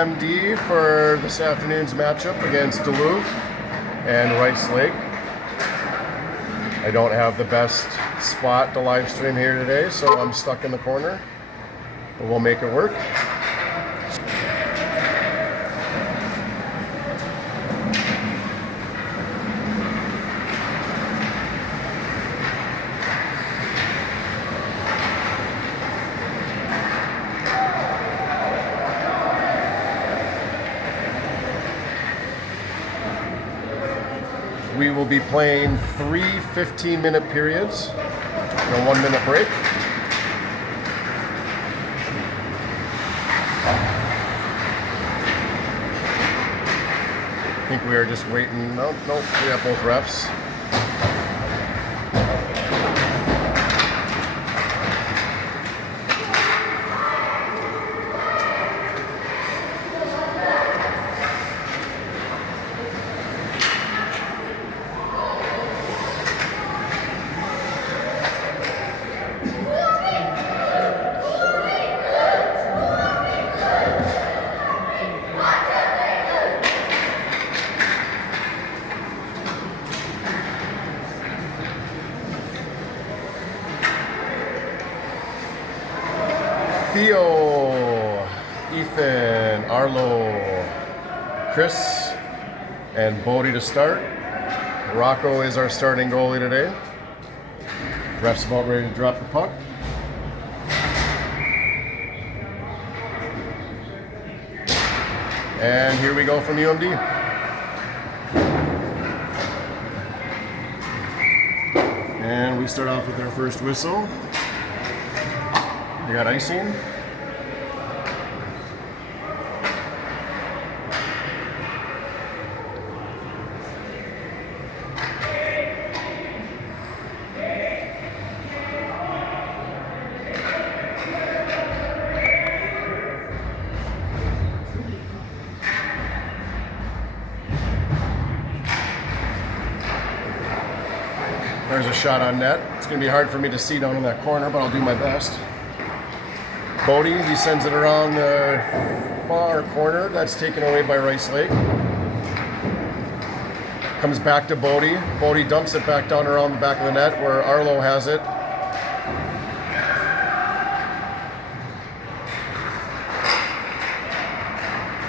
MD for this afternoon's matchup against Duluth and Rice Lake. I don't have the best spot to live stream here today, so I'm stuck in the corner, but we'll make it work. We will be playing 3 15-minute periods and a 1-minute break. I think we are just waiting. Nope, we have both refs. Theo, Ethan, Arlo, Chris, and Bodie to start. Rocco is our starting goalie today. Ref's about ready to drop the puck. And here we go from UMD. And we start off with our first whistle. We got icing. There's a shot on net. It's going to be hard for me to see down in that corner, but I'll do my best. Bodie, he sends it around the far corner. That's taken away by Rice Lake. Comes back to Bodie. Bodie dumps it back down around the back of the net where Arlo has it.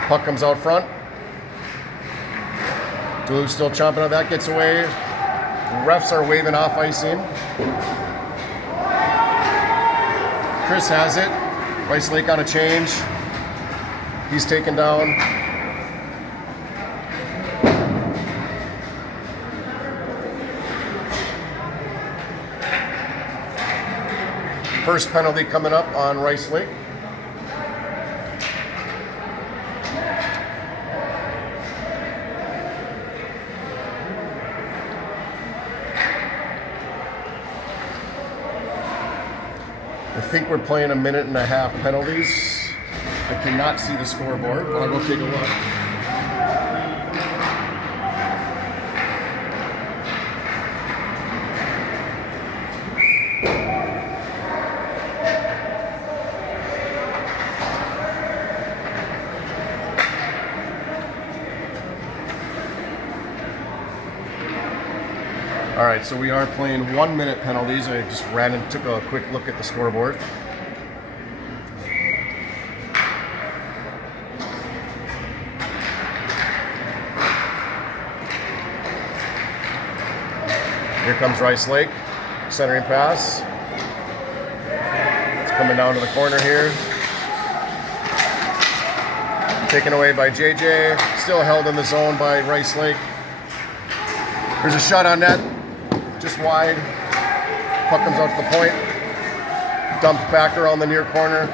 Puck comes out front. Duluth still chomping on that, gets away. Refs are waving off icing. Chris has it. Rice Lake on a change. He's taken down. First penalty coming up on Rice Lake. I think we're playing 1.5 minute penalties. I cannot see the scoreboard, but I'll go take a look. All right, so we are playing 1 minute penalties. I just ran and took a quick look at the scoreboard. Here comes Rice Lake, centering pass. It's coming down to the corner here. Taken away by JJ, still held in the zone by Rice Lake. There's a shot on net. Just wide. Puck comes out to the point. Dumped back around the near corner.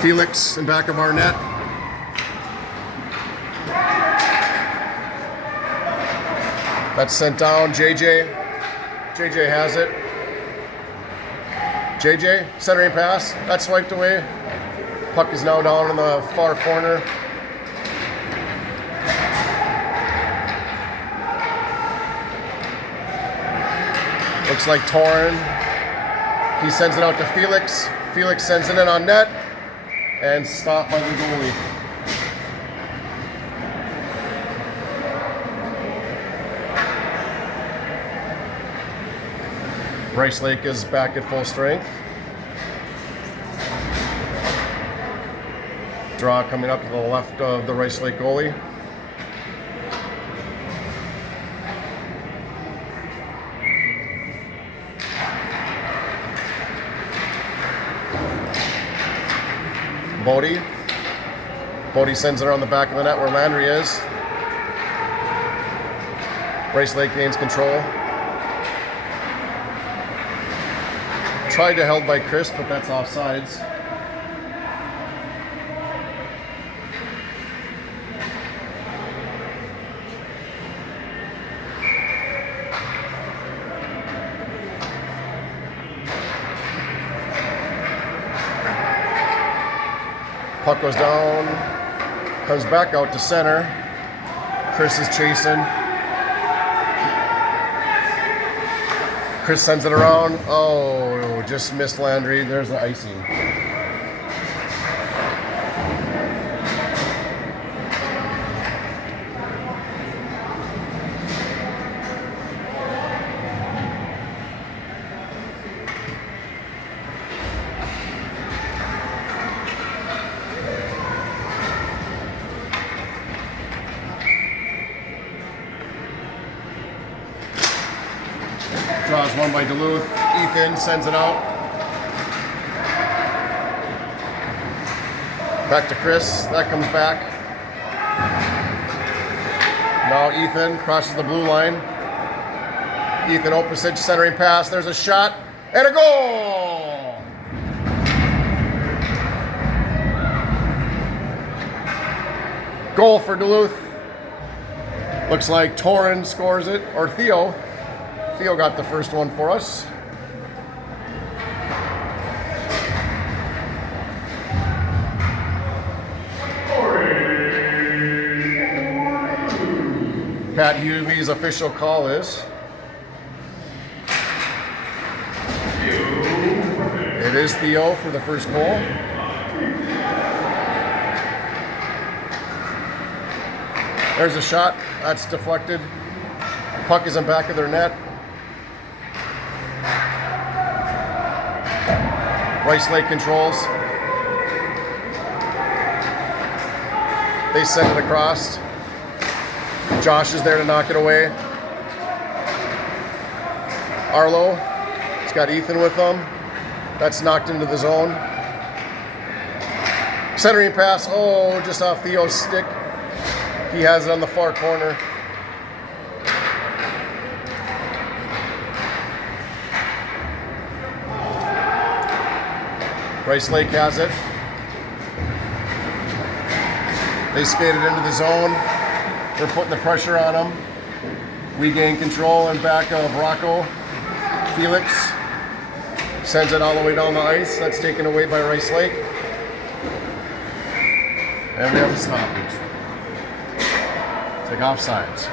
Felix in back of our net. That's sent down. JJ has it. JJ, centering pass. That's swiped away. Puck is now down in the far corner. Looks like Torin. He sends it out to Felix. Felix sends it in on net. and stopped by the goalie. Rice Lake is back at full strength. Draw coming up to the left of the Rice Lake goalie. Bodie sends it around the back of the net where Landry is. Rice Lake gains control. Tried to held by Chris, but that's offsides. Puck goes down, comes back out to center. Chris is chasing. Chris sends it around. Oh, just missed Landry. There's the icing. Draws one by Duluth. Ethan sends it out. Back to Chris. That comes back. Now Ethan crosses the blue line. Ethan Opusich centering pass. There's a shot and a goal! Goal for Duluth. Looks like Torin scores it, or Theo. Theo got the first one for us. Pat Hughes' official call is. It is Theo for the first goal. There's a shot. That's deflected. Puck is in back of their net. Rice Lake controls. They send it across. Josh is there to knock it away. Arlo, he's got Ethan with them. That's knocked into the zone. Centering pass, oh, just off Theo's stick. He has it on the far corner. Rice Lake has it. They skated into the zone. They're putting the pressure on them. We gain control in back of Rocco. Felix sends it all the way down the ice. That's taken away by Rice Lake. And we have a stoppage. Take offsides.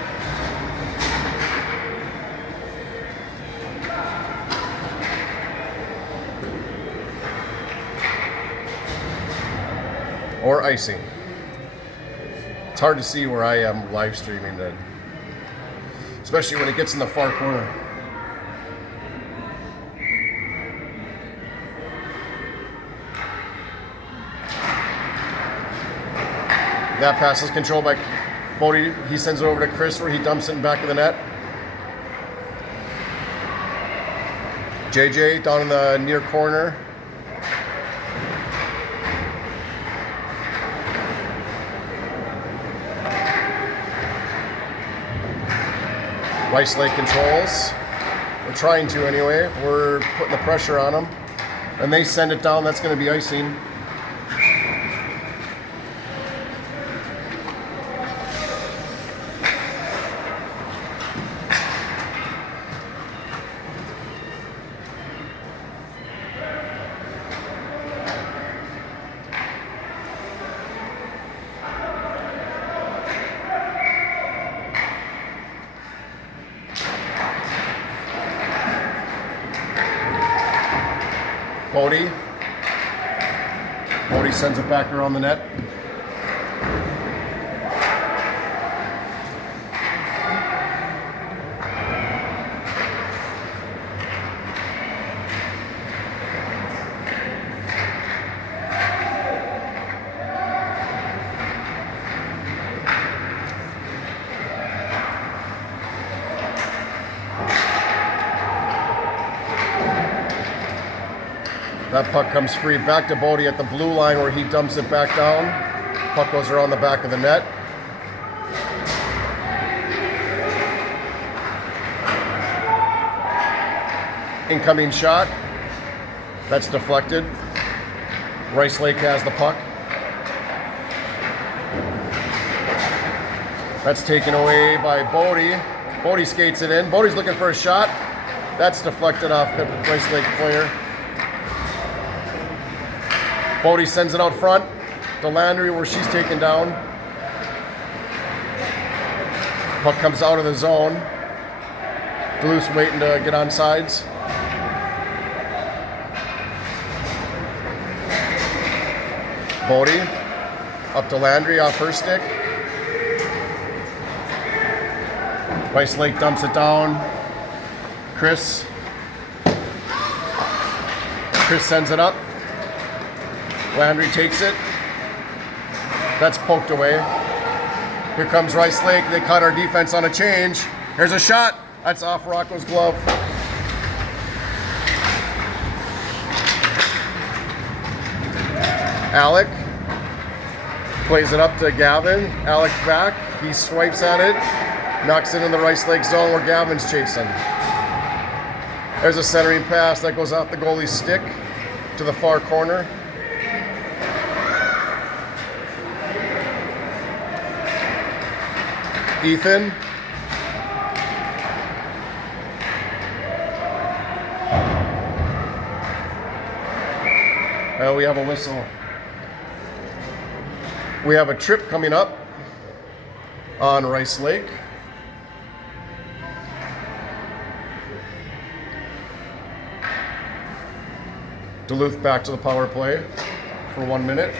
Or icing. It's hard to see where I am live streaming then, especially when it gets in the far corner. That pass is controlled by Bodie. He sends it over to Chris where he dumps it in back of the net. JJ down in the near corner. Rice Lake controls. We're trying to anyway. We're putting the pressure on them. And they send it down. That's going to be icing. Bodie Bodie sends it back around the net. That puck comes free back to Bodie at the blue line where he dumps it back down. Puck goes around the back of the net. Incoming shot. That's deflected. Rice Lake has the puck. That's taken away by Bodie. Bodie skates it in. Bodie's looking for a shot. That's deflected off the Rice Lake player. Bodie sends it out front to Landry where she's taken down. Puck comes out of the zone. Duluth's waiting to get on sides. Bodie up to Landry off her stick. Rice Lake dumps it down. Chris sends it up. Landry takes it. That's poked away. Here comes Rice Lake. They cut our defense on a change. Here's a shot. That's off Rocco's glove. Alec plays it up to Gavin. Alec back. He swipes at it. Knocks it in the Rice Lake zone where Gavin's chasing. There's a centering pass that goes off the goalie's stick to the far corner. Ethan. We have a whistle. We have a trip coming up on Rice Lake. Duluth back to the power play for 1 minute.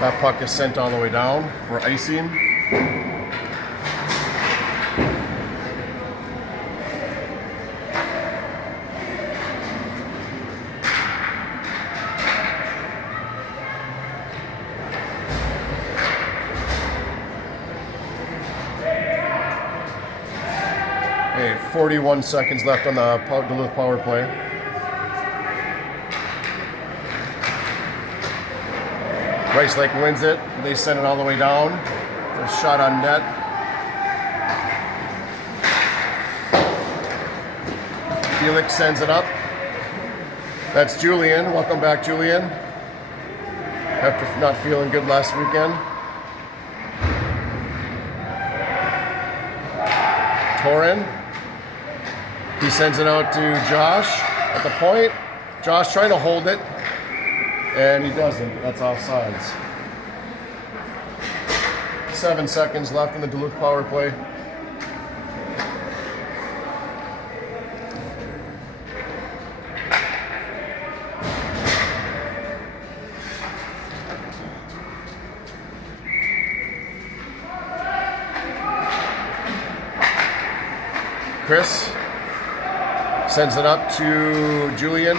That puck is sent all the way down for icing. Okay, 41 seconds left on the Duluth power play. Rice Lake wins it. They send it all the way down. A shot on net. Felix sends it up. That's Julian. Welcome back, Julian. After not feeling good last weekend. Torin. He sends it out to Josh at the point. Josh trying to hold it. And he doesn't. That's offsides. 7 seconds left in the Duluth power play. Chris sends it up to Julian.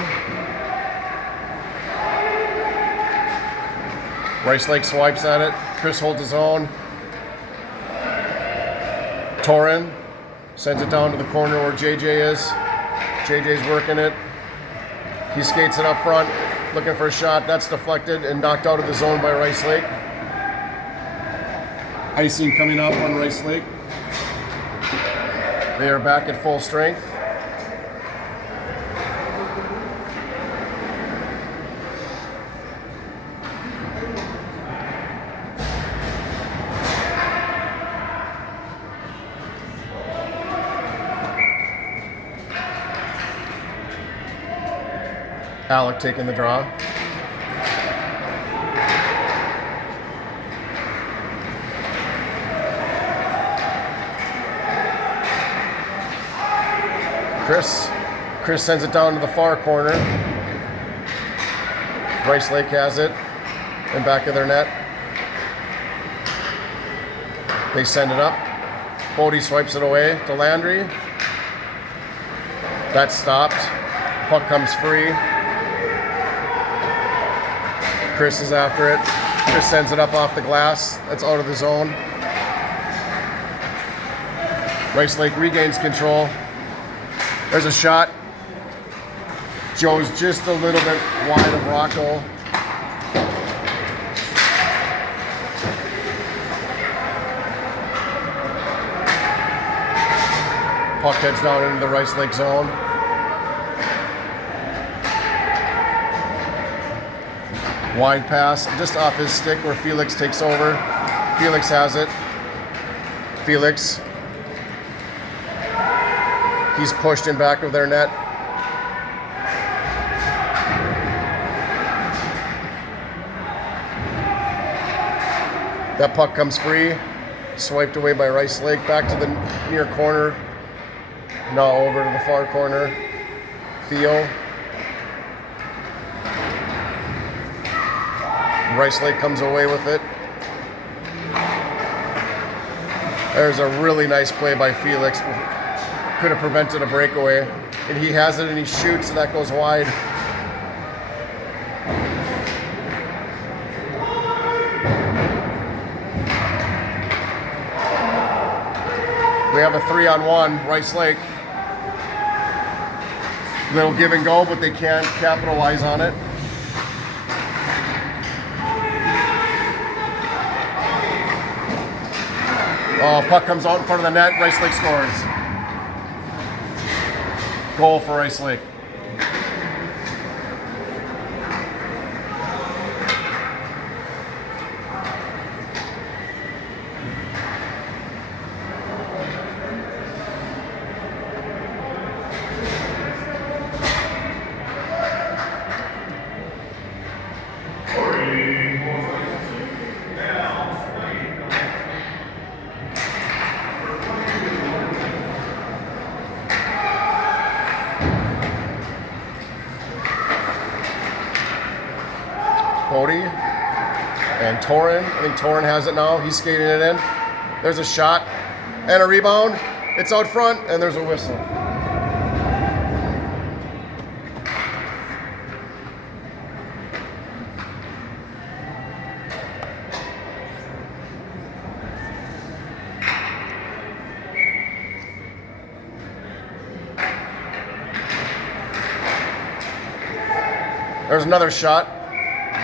Rice Lake swipes at it. Chris holds his own. Torin sends it down to the corner where JJ is. JJ's working it. He skates it up front, looking for a shot. That's deflected and knocked out of the zone by Rice Lake. Icing coming up on Rice Lake. They are back at full strength. Alec taking the draw. Chris sends it down to the far corner. Rice Lake has it in back of their net. They send it up. Bodie swipes it away to Landry. That's stopped. Puck comes free. Chris is after it. Chris sends it up off the glass. That's out of the zone. Rice Lake regains control. There's a shot. Joe's just a little bit wide of Rocco. Puck heads down into the Rice Lake zone. Wide pass just off his stick where Felix takes over. Felix has it. Felix. He's pushed in back of their net. That puck comes free. Swiped away by Rice Lake. Back to the near corner. Now over to the far corner. Theo. Rice Lake comes away with it. There's a really nice play by Felix. Could have prevented a breakaway. And he has it and he shoots and that goes wide. We have a 3-on-1, Rice Lake. Little give and go, but they can't capitalize on it. Oh, puck comes out in front of the net. Rice Lake scores. Goal for Rice Lake. Bodie and Torin. I think Torin has it now. He's skating it in. There's a shot and a rebound. It's out front and there's a whistle. There's another shot.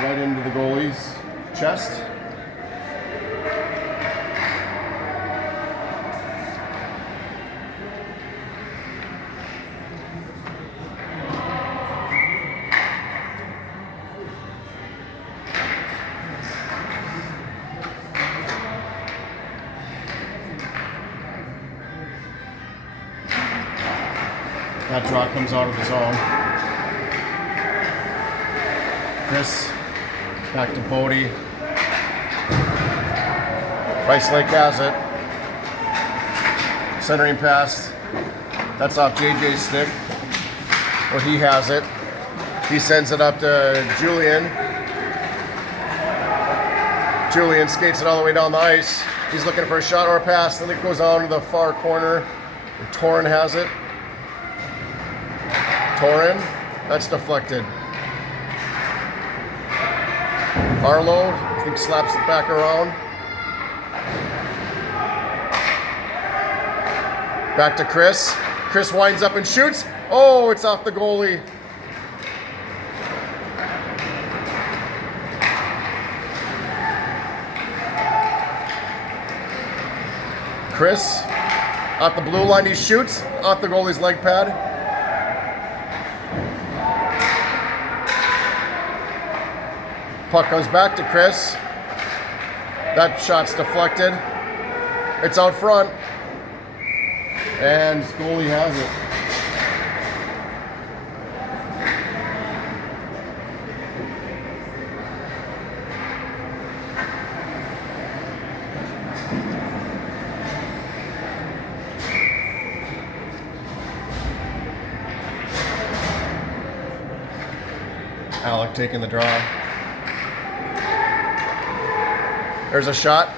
Right into the goalie's chest. That draw comes out of the zone. Chris. Back to Bodie. Rice Lake has it. Centering pass. That's off JJ's stick. Or he has it. He sends it up to Julian. Julian skates it all the way down the ice. He's looking for a shot or a pass. Then it goes on to the far corner. And Torin has it. Torin. That's deflected. Arlo, I think, slaps it back around. Back to Chris. Chris winds up and shoots. Oh, it's off the goalie. Chris Off the blue line, he shoots off the goalie's leg pad. Puck comes back to Chris. That shot's deflected. It's out front. And goalie has it. Alec taking the draw. There's a shot.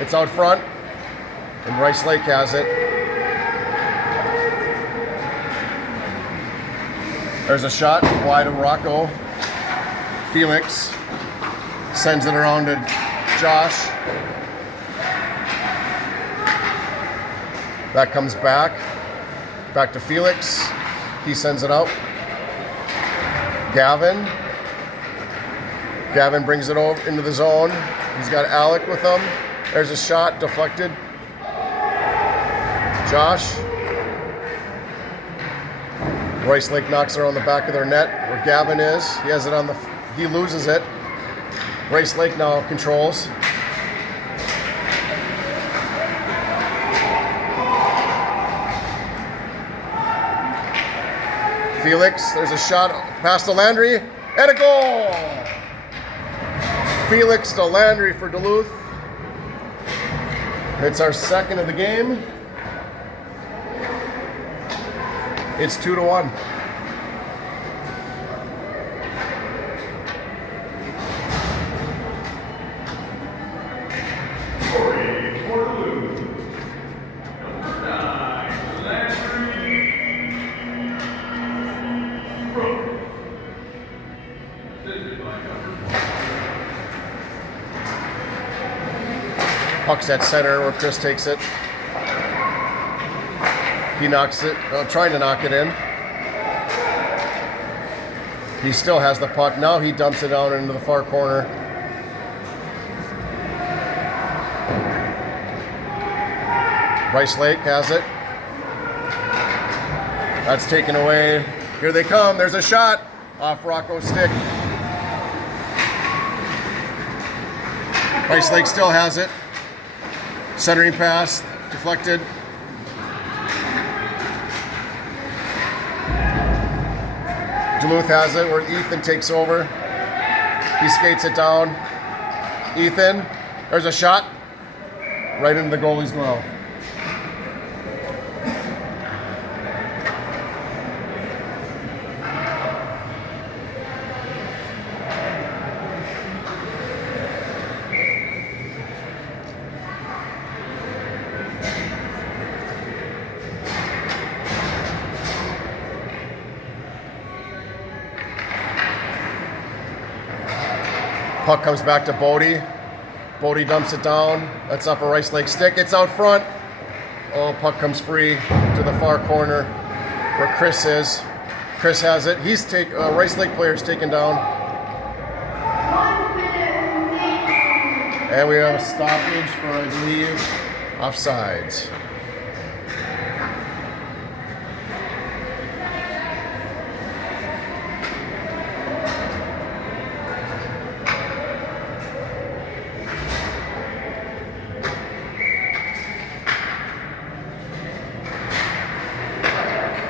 It's out front. And Rice Lake has it. There's a shot wide of Rocco. Felix sends it around to Josh. That comes back to Felix. He sends it out. Gavin brings it over into the zone. He's got Alec with him. There's a shot deflected. Josh. Rice Lake knocks it on the back of their net where Gavin is. He has it on the, he loses it. Rice Lake now controls. Felix, there's a shot past to Landry, and a goal! Felix to Landry for Duluth. It's our second of the game. It's 2-1. Puck's at center where Chris takes it. He knocks it, trying to knock it in. He still has the puck. Now he dumps it down into the far corner. Rice Lake has it. That's taken away. Here they come. There's a shot off Rocco's stick. Rice Lake still has it. Centering pass, deflected. Duluth has it where Ethan takes over. He skates it down. Ethan, there's a shot right into the goalie's glove. Puck comes back to Bodie. Bodie dumps it down. That's up a Rice Lake stick. It's out front. Oh, puck comes free to the far corner where Chris is. Chris has it. He's Rice Lake player's taken down. And we have a stoppage for, I believe, offsides.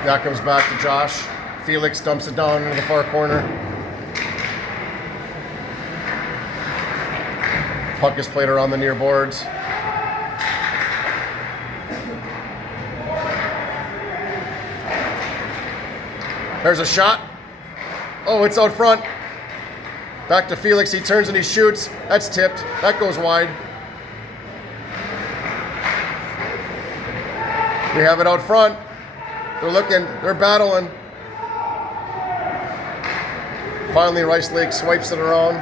That comes back to Josh. Felix dumps it down into the far corner. Puck is played around the near boards. There's a shot. Oh, it's out front. Back to Felix. He turns and he shoots. That's tipped. That goes wide. We have it out front. They're looking, they're battling. Finally, Rice Lake swipes it around.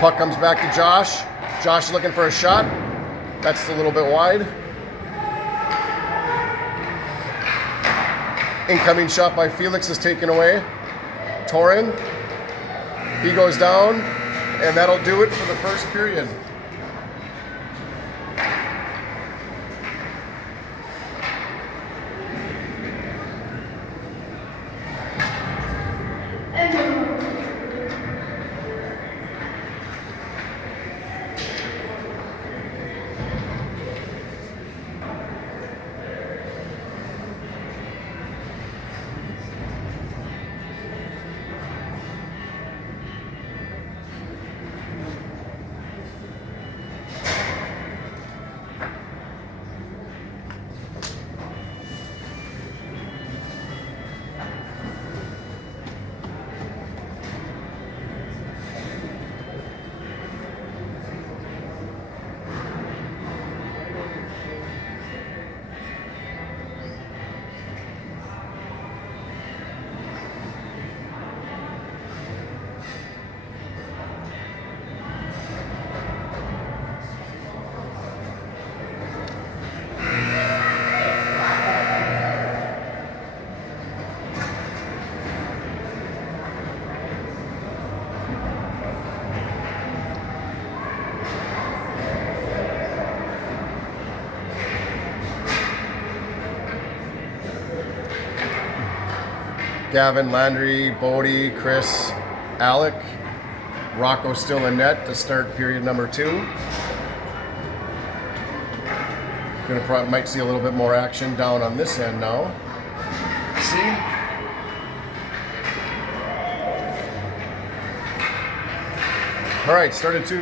Puck comes back to Josh. Josh is looking for a shot. That's a little bit wide. Incoming shot by Felix is taken away. Torin. He goes down, and that'll do it for the first period. Gavin, Landry, Bodie, Chris, Alec. Rocco still in net to start period number 2. Might see a little bit more action down on this end now. See? All right, start at 2.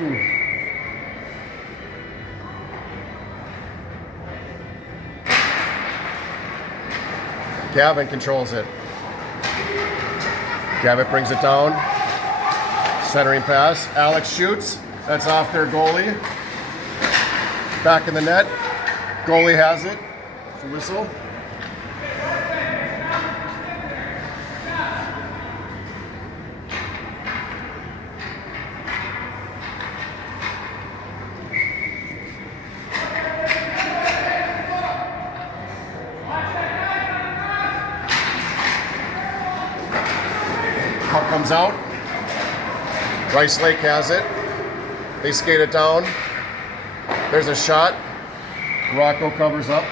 Gavin controls it. Gavin brings it down. Centering pass. Alex shoots. That's off their goalie. Back in the net. Goalie has it. It's a whistle. Puck comes out. Rice Lake has it. They skate it down. There's a shot. Rocco covers up.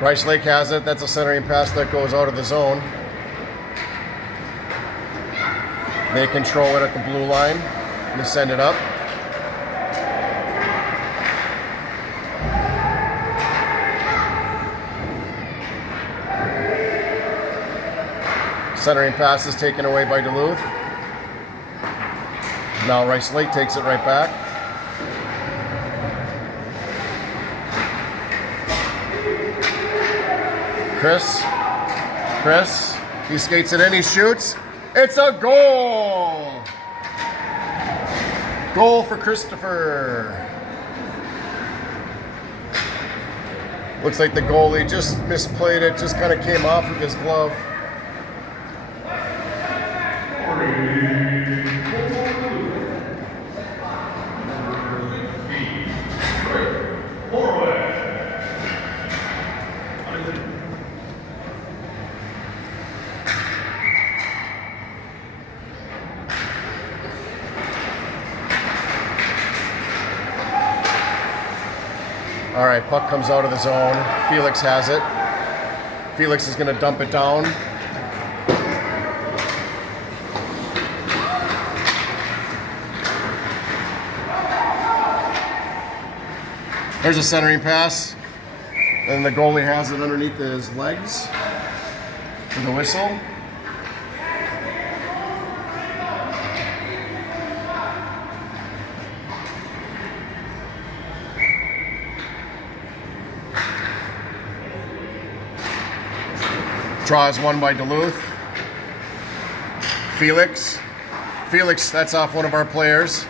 Rice Lake has it. That's a centering pass that goes out of the zone. They control it at the blue line. They send it up. Centering pass is taken away by Duluth. Now Rice Lake takes it right back. Chris, he skates it in, he shoots. It's a goal! Goal for Christopher. Looks like the goalie just misplayed it, just kind of came off of his glove. All right, puck comes out of the zone. Felix has it. Felix is going to dump it down. There's a centering pass. And the goalie has it underneath his legs for the whistle. Draw is won by Duluth. Felix, that's off one of our players.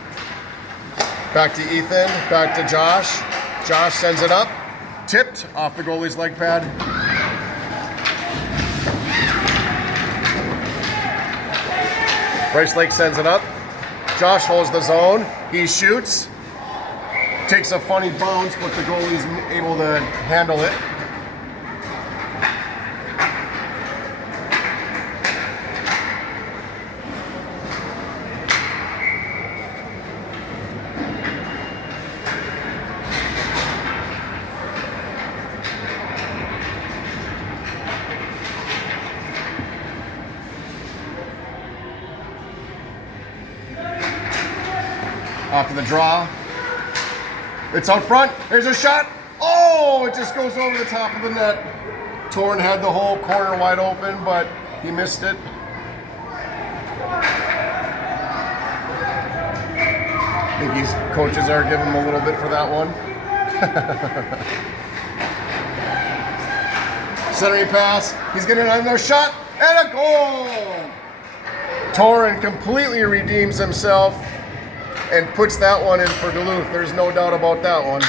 Back to Ethan, back to Josh. Josh sends it up, tipped off the goalie's leg pad. Rice Lake sends it up. Josh holds the zone, he shoots. Takes a funny bounce, but the goalie's able to handle it. After the draw, it's out front. There's a shot. Oh, it just goes over the top of the net. Torn had the whole corner wide open, but he missed it. I think his coaches are giving him a little bit for that one. Centering pass. He's getting another shot and a goal. Torren completely redeems himself and puts that one in for Duluth. There's no doubt about that one.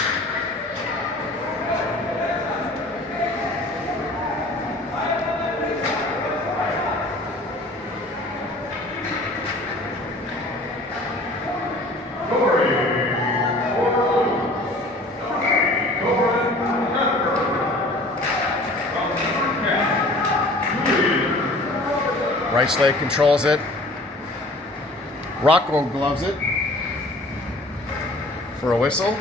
Rice Lake controls it. Rocco gloves it for a whistle.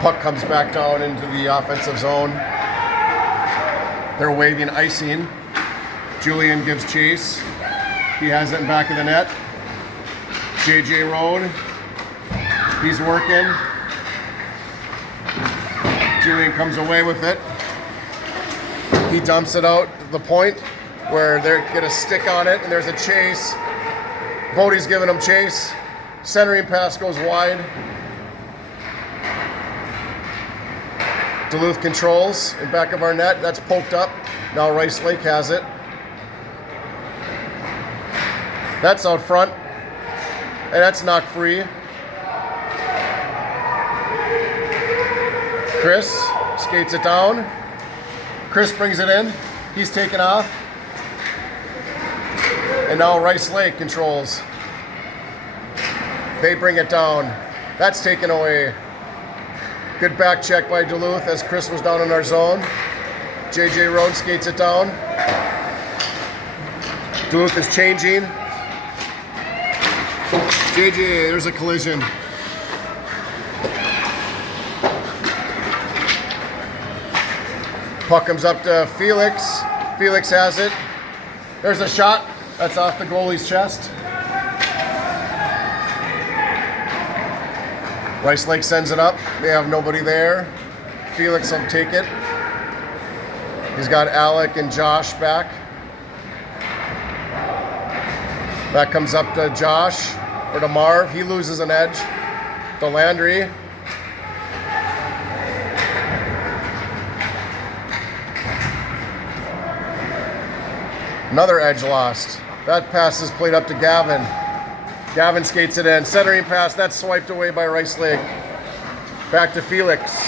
Puck comes back down into the offensive zone. They're waving icing. Julian gives chase. He has it in back of the net. JJ Road. He's working. Julian comes away with it. He dumps it out to the point where they get a stick on it and there's a chase. Bodie's giving him chase. Centering pass goes wide. Duluth controls in back of our net. That's poked up. Now Rice Lake has it. That's out front. And that's knocked free. Chris skates it down. Chris brings it in. He's taken off. And now Rice Lake controls. They bring it down. That's taken away. Good back check by Duluth as Chris was down in our zone. JJ Road skates it down. Duluth is changing. JJ, there's a collision. Puck comes up to Felix. Felix has it. There's a shot. That's off the goalie's chest. Rice Lake sends it up. They have nobody there. Felix will take it. He's got Alec and Josh back. That comes up to Josh or to Marv. He loses an edge. To Landry. Another edge lost. That pass is played up to Gavin. Gavin skates it in. Centering pass. That's swiped away by Rice Lake. Back to Felix.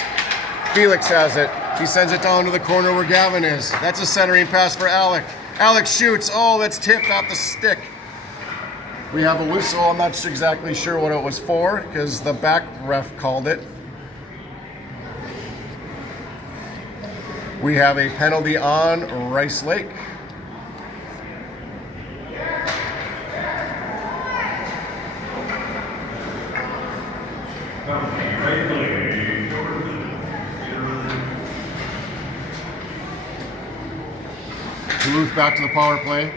Felix has it. He sends it down to the corner where Gavin is. That's a centering pass for Alec. Alec shoots. Oh, that's tipped off the stick. We have a whistle. I'm not exactly sure what it was for because the back ref called it. We have a penalty on Rice Lake. Duluth back to the power play.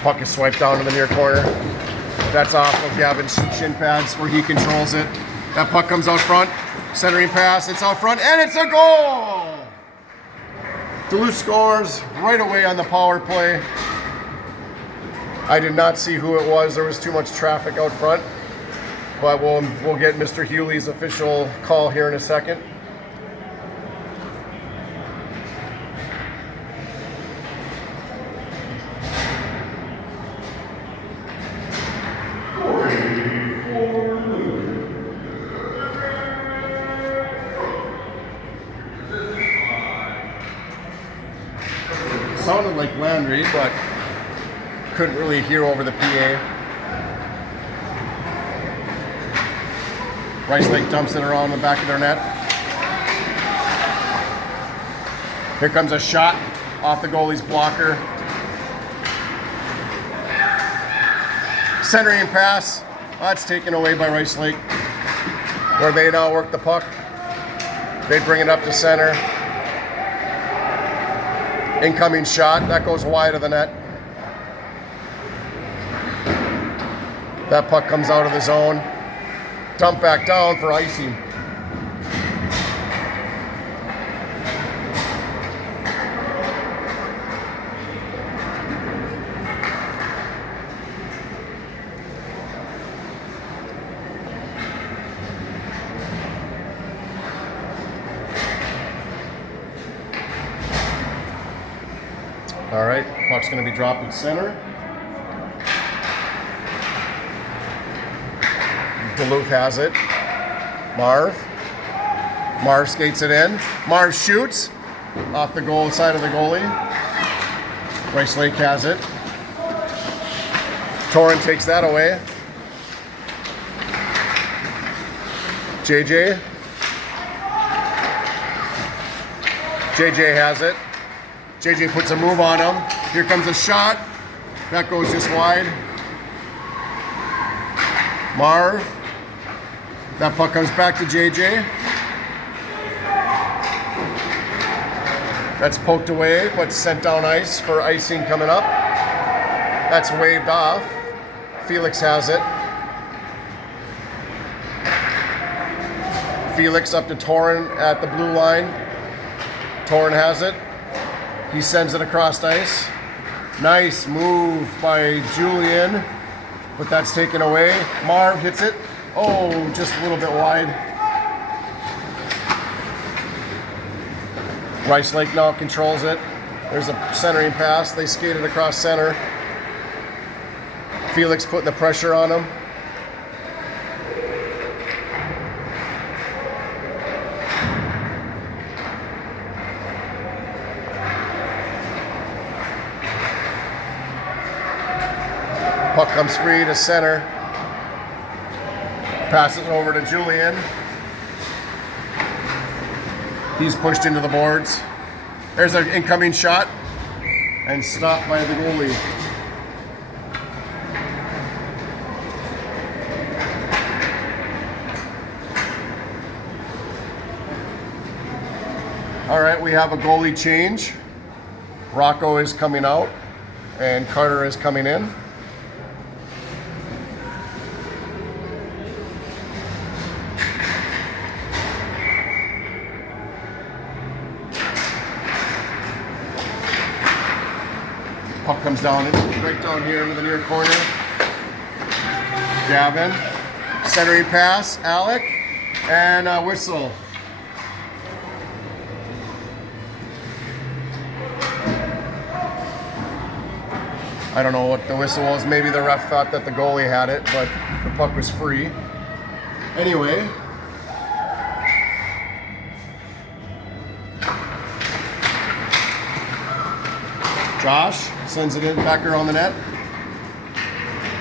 Puck is swiped down to the near corner. That's off of Gavin's shin pads where he controls it. That puck comes out front. Centering pass, it's out front, and it's a goal! Duluth scores right away on the power play. I did not see who it was. There was too much traffic out front. But we'll get Mr. Hewley's official call here in a second. Sounded like Landry, but couldn't really hear over the PA. Rice Lake dumps it around the back of their net. Here comes a shot off the goalie's blocker. Centering pass. That's taken away by Rice Lake. Where they now work the puck. They bring it up to center. Incoming shot. That goes wide of the net. That puck comes out of the zone. Dump back down for icing. All right, puck's going to be dropped at center. Duluth has it. Marv skates it in. Marv shoots off the goal side of the goalie. Rice Lake has it. Torrin takes that away. JJ has it. JJ puts a move on him. Here comes a shot. That goes just wide. Marv. That puck comes back to JJ. That's poked away, but sent down ice for icing coming up. That's waved off. Felix has it. Felix up to Torrin at the blue line. Torrin has it. He sends it across ice. Nice move by Julian, but that's taken away. Marv hits it. Oh, just a little bit wide. Rice Lake now controls it. There's a centering pass. They skate it across center. Felix putting the pressure on him. Puck comes free to center. Passes it over to Julian. He's pushed into the boards. There's an incoming shot and stopped by the goalie. All right, we have a goalie change. Rocco is coming out and Carter is coming in. Puck comes down, right down here into the near corner. Gavin, centering pass, Alec, and a whistle. I don't know what the whistle was. Maybe the ref thought that the goalie had it, but the puck was free. Anyway. Josh sends it in back around the net.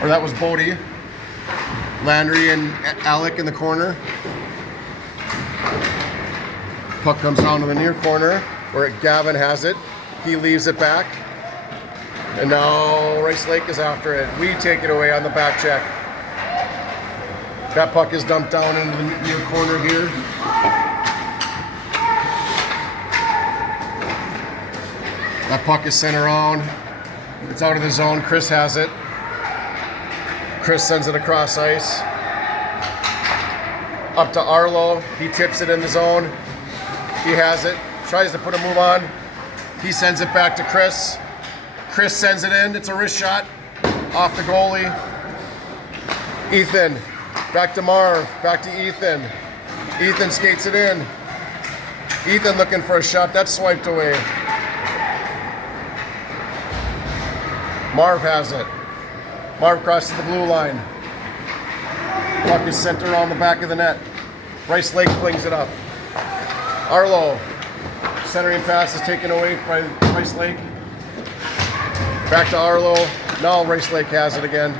Or that was Bodie. Landry and Alec in the corner. Puck comes down to the near corner where Gavin has it. He leaves it back. And now Rice Lake is after it. We take it away on the back check. That puck is dumped down into the near corner here. That puck is sent around. It's out of the zone. Chris has it. Chris sends it across ice. Up to Arlo. He tips it in the zone. He has it. Tries to put a move on. He sends it back to Chris. Chris sends it in. It's a wrist shot off the goalie. Ethan. Back to Marv. Back to Ethan. Ethan skates it in. Ethan looking for a shot. That's swiped away. Marv has it. Marv crosses the blue line. Puck is sent around the back of the net. Rice Lake flings it up. Arlo. Centering pass is taken away by Rice Lake. Back to Arlo. Now Rice Lake has it again.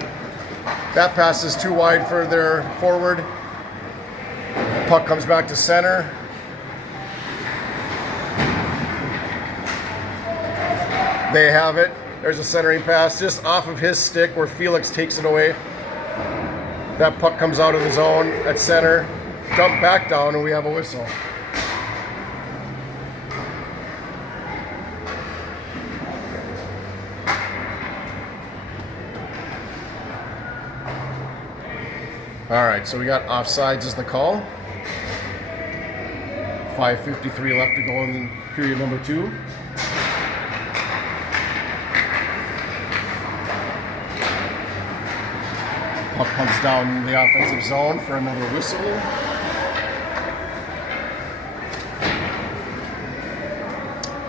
That pass is too wide for their forward. Puck comes back to center. They have it. There's a centering pass just off of his stick where Felix takes it away. That puck comes out of the zone at center. Dump back down and we have a whistle. All right, so we got offsides as the call. 5:53 left to go in period number 2. Puck comes down the offensive zone for another whistle.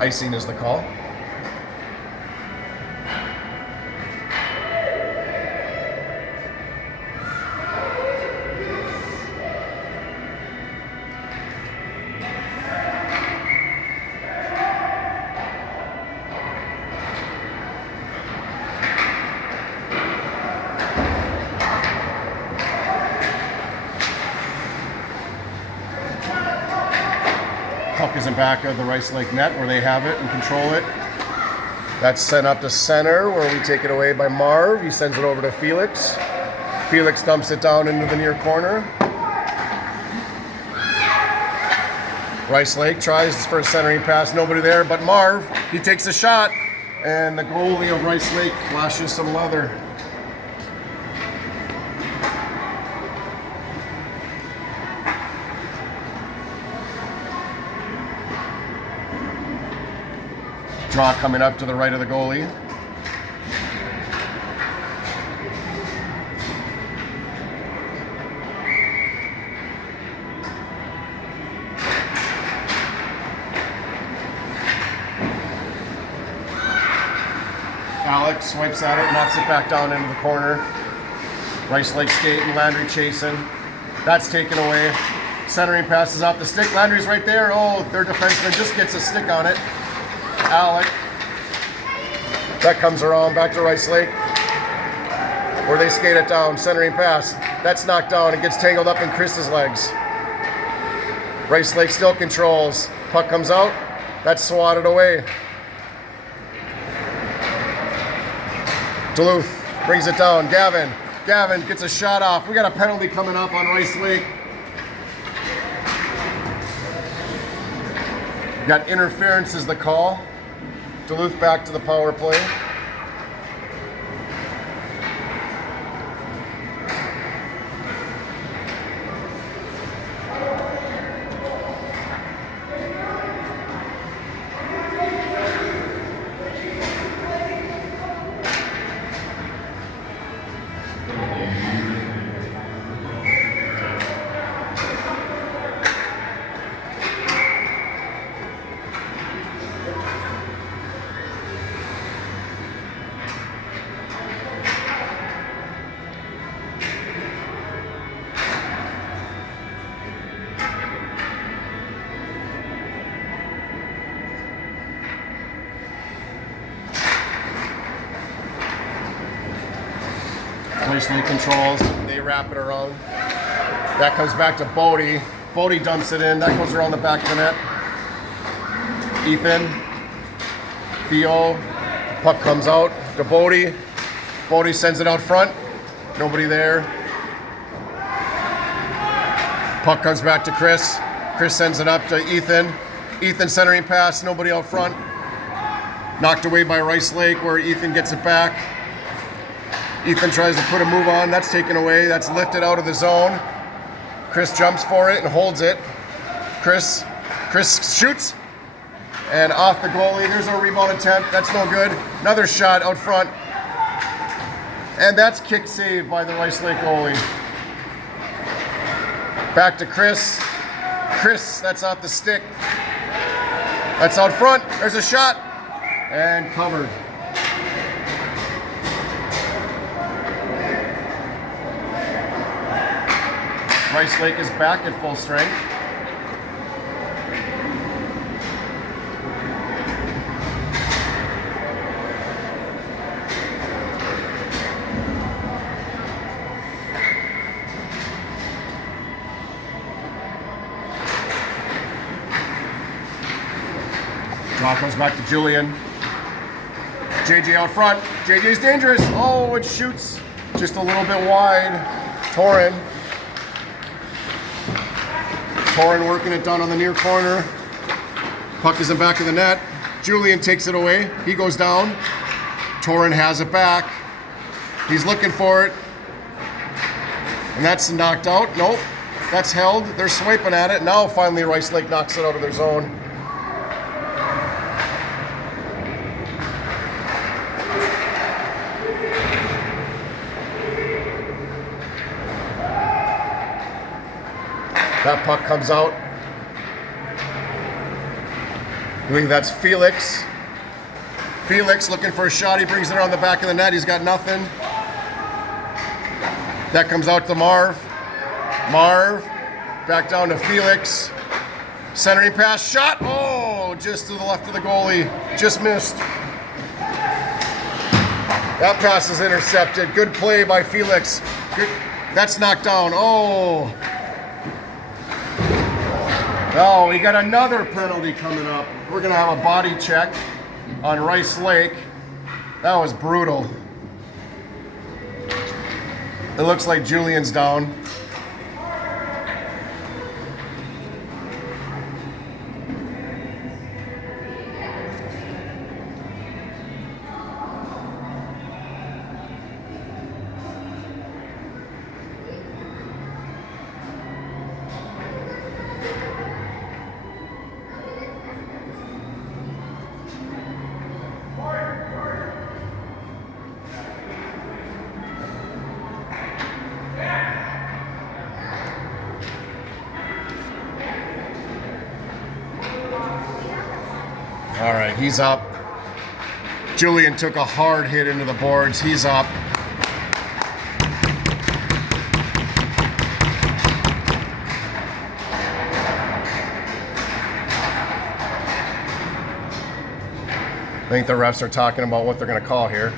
Icing is the call. Puck is in back of the Rice Lake net where they have it and control it. That's sent up to center where we take it away by Marv. He sends it over to Felix. Felix dumps it down into the near corner. Rice Lake tries for a centering pass. Nobody there but Marv. He takes a shot and the goalie of Rice Lake flashes some leather. Draw coming up to the right of the goalie. Alex swipes at it, knocks it back down into the corner. Rice Lake skating, Landry chasing. That's taken away. Centering passes off the stick. Landry's right there. Oh, their defenseman just gets a stick on it. Alec. That comes around back to Rice Lake where they skate it down. Centering pass. That's knocked down. It gets tangled up in Chris's legs. Rice Lake still controls. Puck comes out. That's swatted away. Duluth brings it down. Gavin gets a shot off. We got a penalty coming up on Rice Lake. Got interference is the call. Duluth back to the power play. Rice Lake controls, they wrap it around. That comes back to Bodie. Bodie dumps it in, that goes around the back of the net. Ethan, Theo, puck comes out to Bodie. Bodie sends it out front, nobody there. Puck comes back to Chris. Chris sends it up to Ethan. Ethan centering pass, nobody out front. Knocked away by Rice Lake where Ethan gets it back. Ethan tries to put a move on, that's taken away, that's lifted out of the zone. Chris jumps for it and holds it. Chris shoots, and off the goalie. There's a rebound attempt. That's no good. Another shot out front. And that's kick saved by the Rice Lake goalie. Back to Chris. Chris, that's off the stick. That's out front. There's a shot. And covered. Rice Lake is back at full strength. Draw comes back to Julian. JJ out front. JJ's dangerous. Oh, it shoots just a little bit wide. Torin working it down on the near corner. Puck is in back of the net. Julian takes it away. He goes down. Torin has it back. He's looking for it. And that's knocked out. Nope. That's held. They're swiping at it. Now finally Rice Lake knocks it out of their zone. That puck comes out. I think that's Felix. Felix looking for a shot. He brings it around the back of the net. He's got nothing. That comes out to Marv. Marv back down to Felix. Centering pass, shot. Oh, just to the left of the goalie. Just missed. That pass is intercepted. Good play by Felix. Good. That's knocked down. Oh. Oh, we got another penalty coming up. We're going to have a body check on Rice Lake. That was brutal. It looks like Julian's down. All right, he's up. Julian took a hard hit into the boards. He's up. I think the refs are talking about what they're going to call here.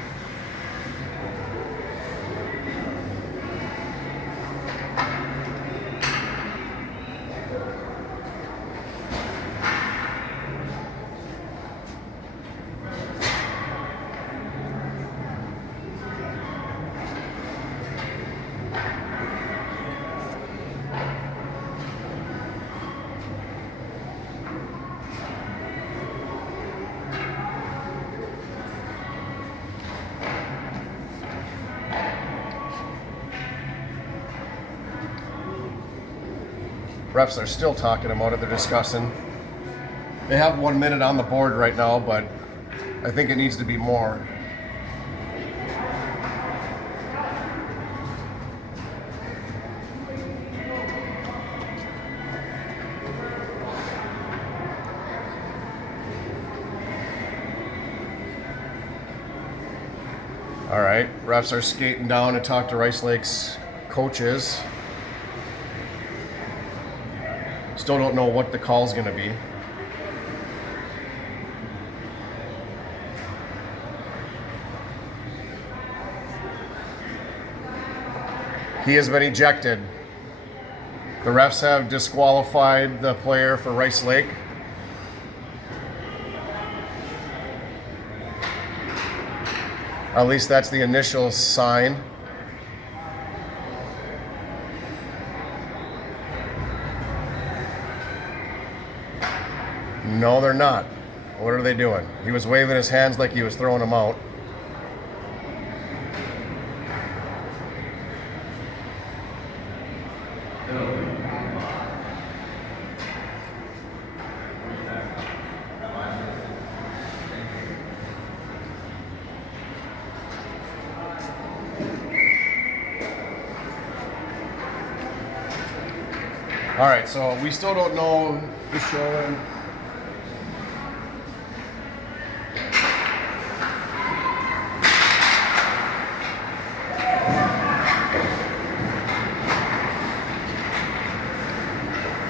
Refs are still talking about it. They're discussing. They have 1 minute on the board right now, but I think it needs to be more. All right, refs are skating down to talk to Rice Lake's coaches. Still don't know what the call's going to be. He has been ejected. The refs have disqualified the player for Rice Lake. At least that's the initial sign. No, they're not. What are they doing? He was waving his hands like he was throwing them out. All right, so we still don't know the show.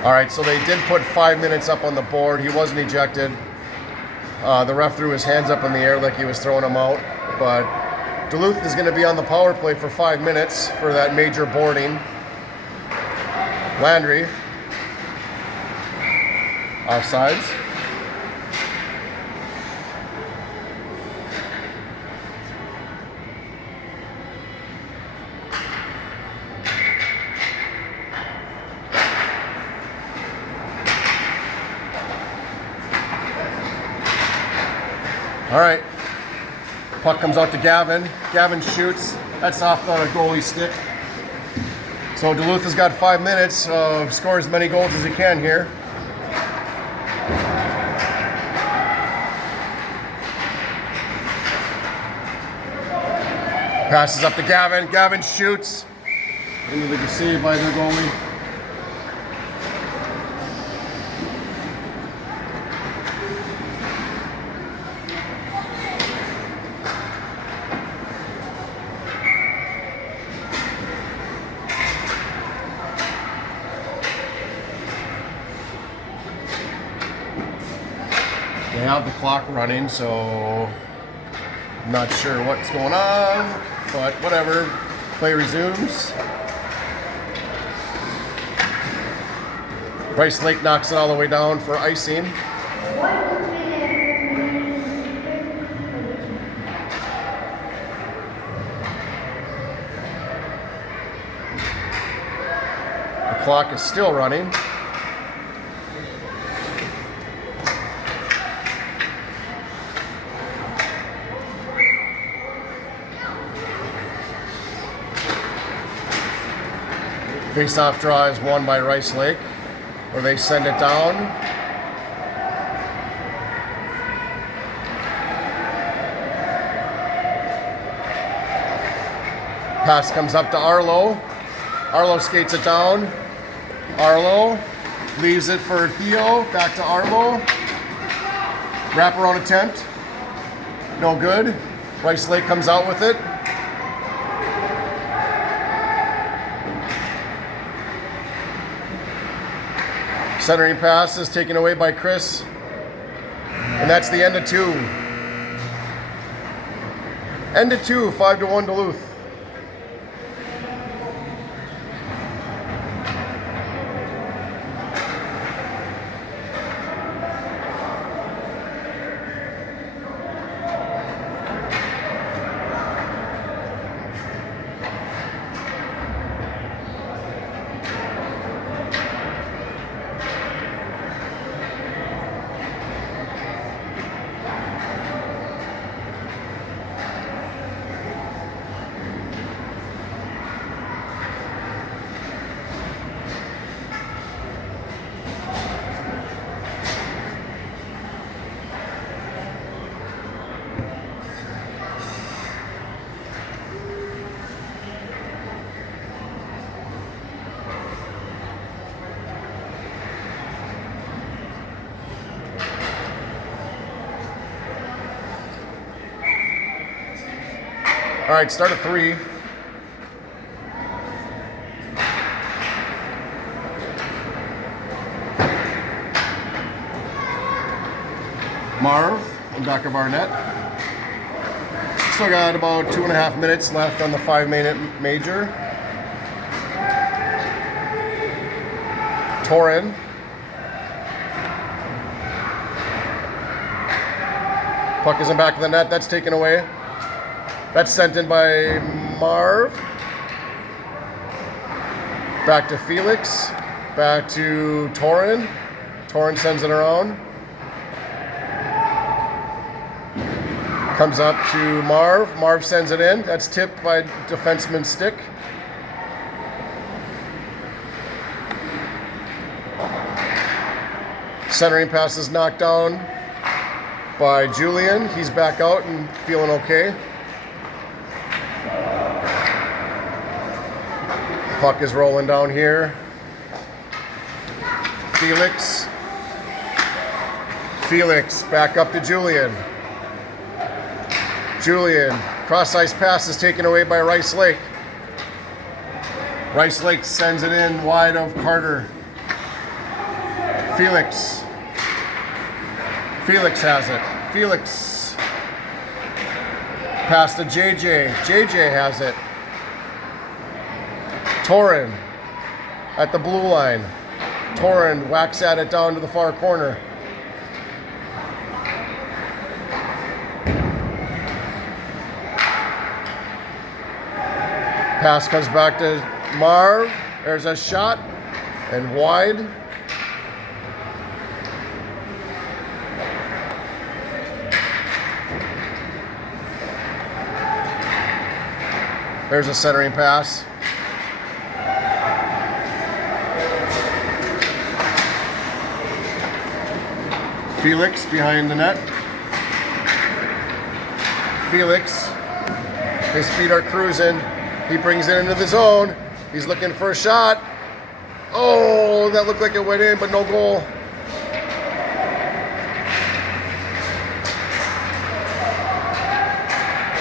All right, so they did put 5 minutes up on the board. He wasn't ejected. The ref threw his hands up in the air like he was throwing them out. But Duluth is going to be on the power play for 5 minutes for that major boarding. Landry. Offsides. All right, puck comes out to Gavin. Gavin shoots. That's off the goalie stick. So Duluth has got 5 minutes. Score as many goals as he can here. Passes up to Gavin. Gavin shoots. Into the save by the goalie. They have the clock running, so I'm not sure what's going on, but whatever. Play resumes. Bryce Lake knocks it all the way down for icing. The clock is still running. Face-off draw is won by Rice Lake, where they send it down. Pass comes up to Arlo. Arlo skates it down. Arlo leaves it for Theo. Back to Arlo. Wraparound attempt. No good. Rice Lake comes out with it. Centering pass is taken away by Chris. And that's the end of 2. End of 2, 5-1 Duluth. All right, start at 3. Marv on back of our net. Still got about 2.5 minutes left on the 5-minute major. Torin. Puck is in back of the net. That's taken away. That's sent in by Marv. Back to Felix. Back to Torin. Torin sends it around. Comes up to Marv. Marv sends it in. That's tipped by defenseman's stick. Centering pass is knocked down by Julian. He's back out and feeling okay. Puck is rolling down here. Felix. Felix back up to Julian. Julian, cross ice pass is taken away by Rice Lake. Rice Lake sends it in wide of Carter. Felix. Felix has it. Felix. Pass to JJ. JJ has it. Torin at the blue line. Torin whacks at it down to the far corner. Pass comes back to Marv. There's a shot and wide. There's a centering pass. Felix behind the net. Felix, his feet are cruising. He brings it into the zone. He's looking for a shot. Oh, that looked like it went in, but no goal.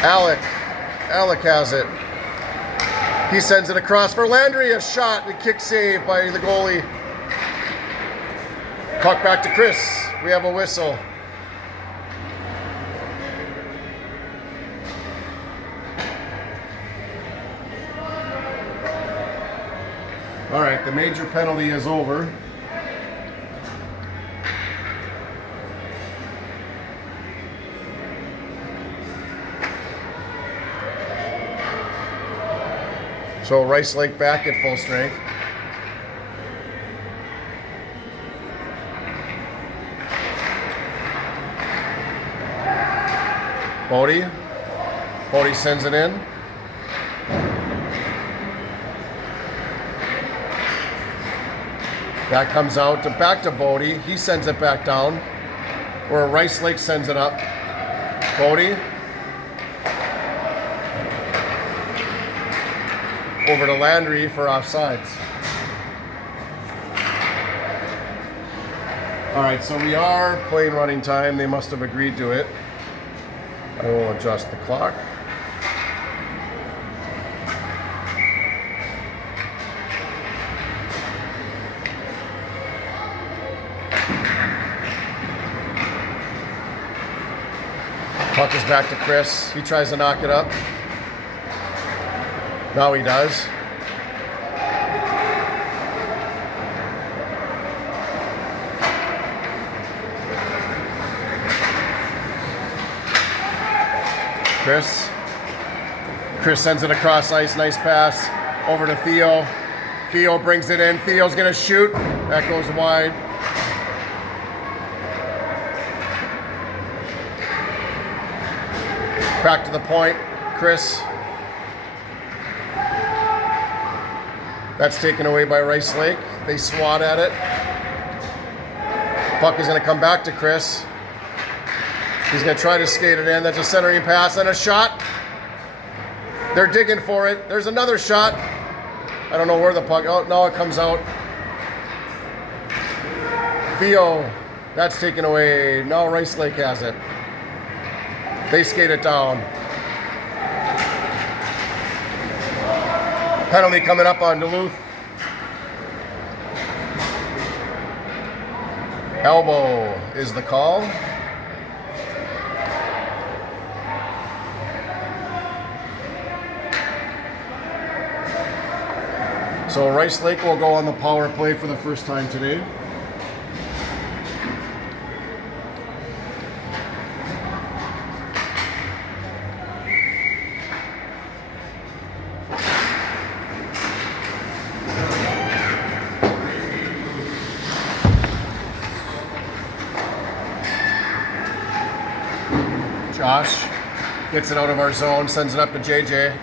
Alec has it. He sends it across for Landry. A shot, a kick save by the goalie. Puck back to Chris. We have a whistle. All right, the major penalty is over. So Rice Lake back at full strength. Bodie sends it in. That comes out to back to Bodie. He sends it back down. Where Rice Lake sends it up. Bodie. Over to Landry for offsides. All right, so we are playing running time. They must have agreed to it. I will adjust the clock. Puck is back to Chris. He tries to knock it up. Now he does. Chris sends it across ice. Nice pass over to Theo. Theo brings it in. Theo's going to shoot. That goes wide. Back to the point. Chris. That's taken away by Rice Lake. They swat at it. Puck is going to come back to Chris. He's going to try to skate it in. That's a centering pass and a shot. They're digging for it. There's another shot. I don't know where the puck. Oh, no, it comes out. Theo. That's taken away. Now Rice Lake has it. They skate it down. Penalty coming up on Duluth. Elbow is the call. So Rice Lake will go on the power play for the first time today. Josh gets it out of our zone, sends it up to JJ.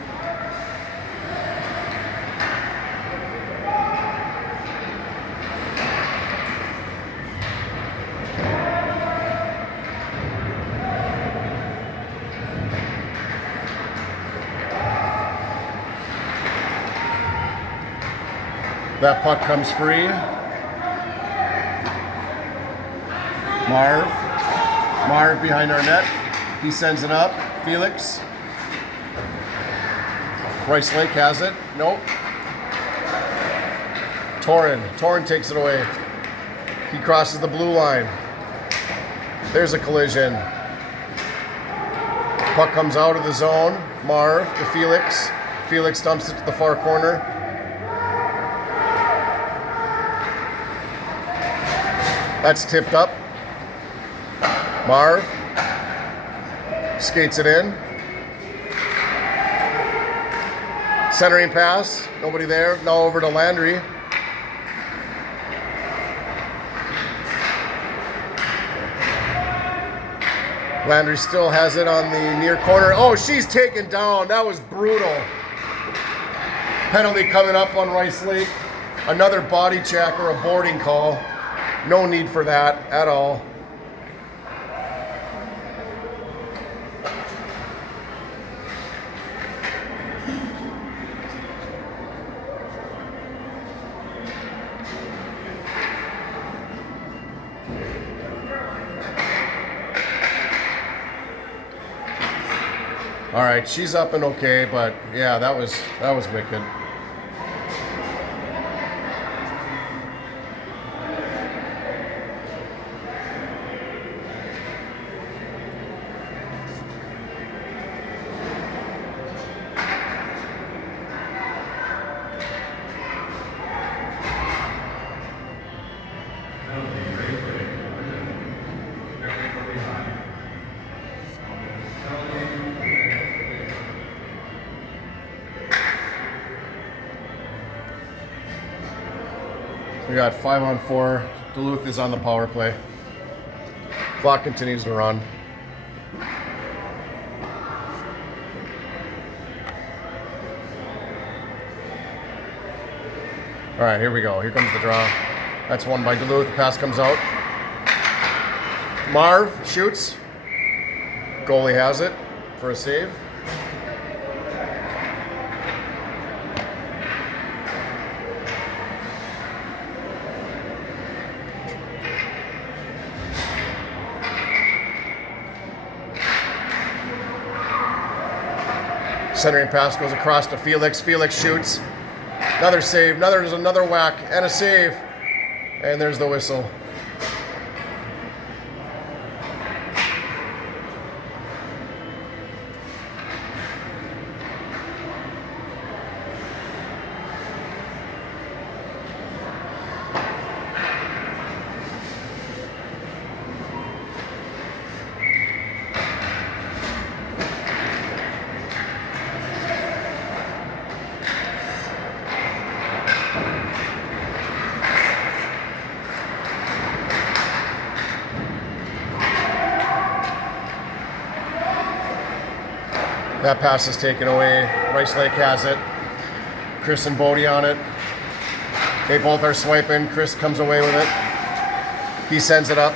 That puck comes free. Marv behind our net. He sends it up. Felix. Rice Lake has it. Nope. Torin takes it away. He crosses the blue line. There's a collision. Puck comes out of the zone. Marv to Felix. Felix dumps it to the far corner. That's tipped up. Marv skates it in. Centering pass. Nobody there. Now over to Landry. Landry still has it on the near corner. Oh, she's taken down. That was brutal. Penalty coming up on Rice Lake. Another body check or a boarding call. No need for that at all. All right, she's up and okay, but yeah, that was wicked. We got 5-on-4. Duluth is on the power play. Clock continues to run. All right, here we go. Here comes the draw. That's won by Duluth. The pass comes out. Marv shoots. Goalie has it for a save. Centering pass goes across to Felix. Felix shoots. Another save. There's another whack and a save. And there's the whistle. That pass is taken away. Rice Lake has it. Chris and Bodie on it. They both are swiping. Chris comes away with it. He sends it up.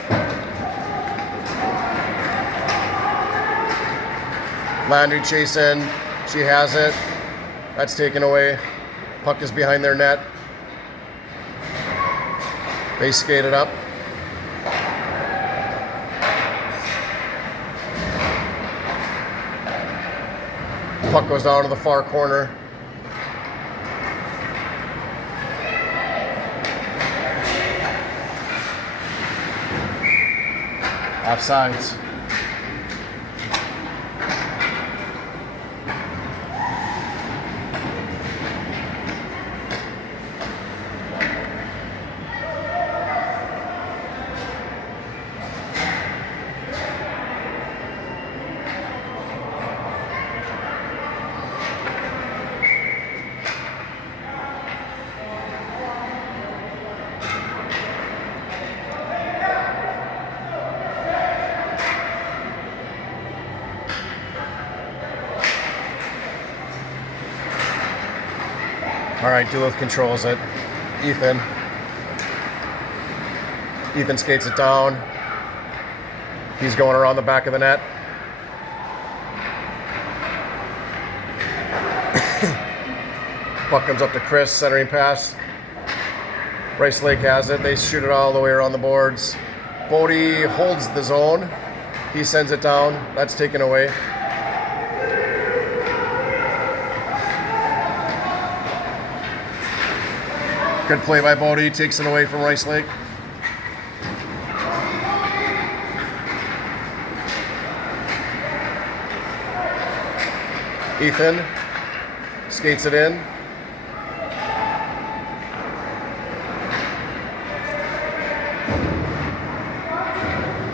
Landry chasing. She has it. That's taken away. Puck is behind their net. They skate it up. Puck goes down to the far corner. Offsides. All right, Duluth controls it. Ethan skates it down. He's going around the back of the net. Puck comes up to Chris, centering pass. Rice Lake has it. They shoot it all the way around the boards. Bodie holds the zone. He sends it down. That's taken away. Good play by Bodie. Takes it away from Rice Lake. Ethan skates it in.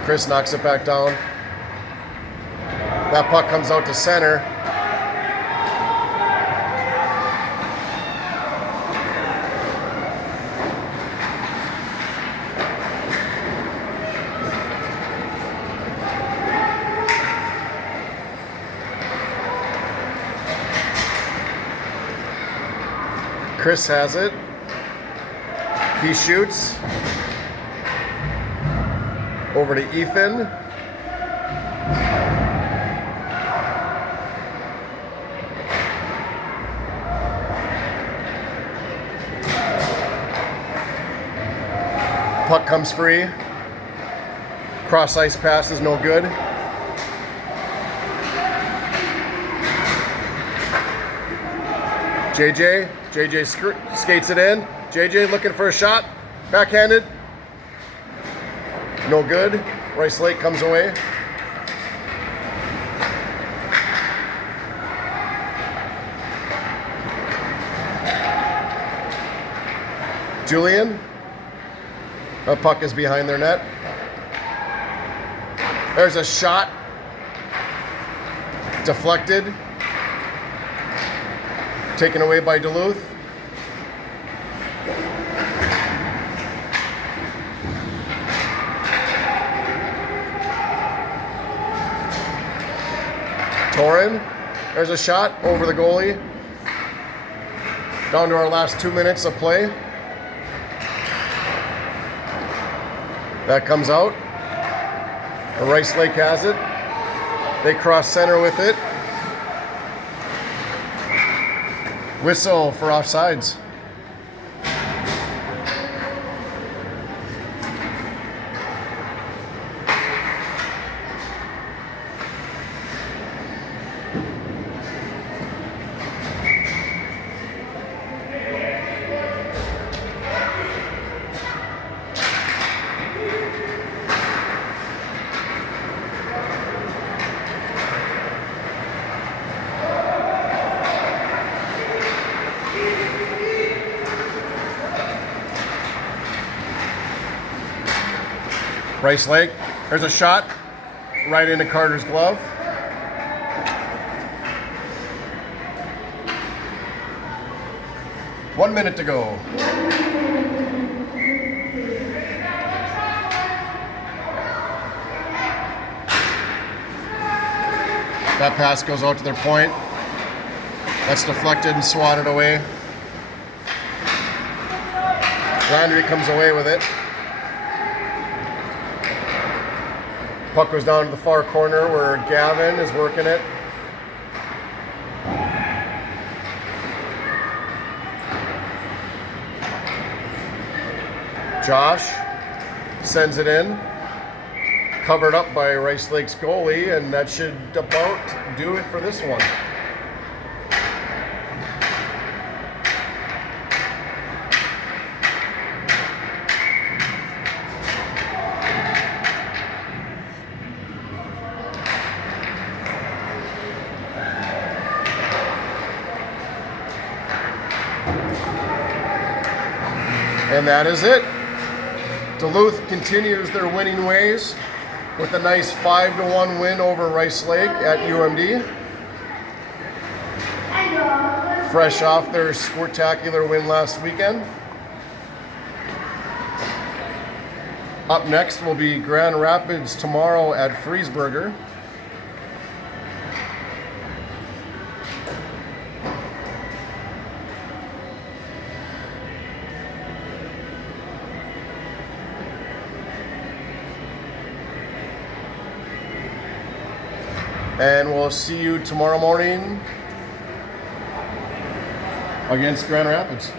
Chris knocks it back down. That puck comes out to center. Chris has it. He shoots. Over to Ethan. Puck comes free. Cross ice pass is no good. JJ skates it in. JJ looking for a shot. Backhanded. No good. Rice Lake comes away. Julian. A puck is behind their net. There's a shot. Deflected. Taken away by Duluth. Torin, there's a shot over the goalie. Down to our last 2 minutes of play. That comes out. Rice Lake has it. They cross center with it. Whistle for offsides. Rice Lake, there's a shot right into Carter's glove. One minute to go. That pass goes out to their point. That's deflected and swatted away. Landry comes away with it. Puck goes down to the far corner where Gavin is working it. Josh sends it in. Covered up by Rice Lake's goalie, and that should about do it for this one. And that is it. Duluth continues their winning ways with a nice 5-1 win over Rice Lake at UMD. Fresh off their spectacular win last weekend. Up next will be Grand Rapids tomorrow at Freesburger. And we'll see you tomorrow morning against Grand Rapids.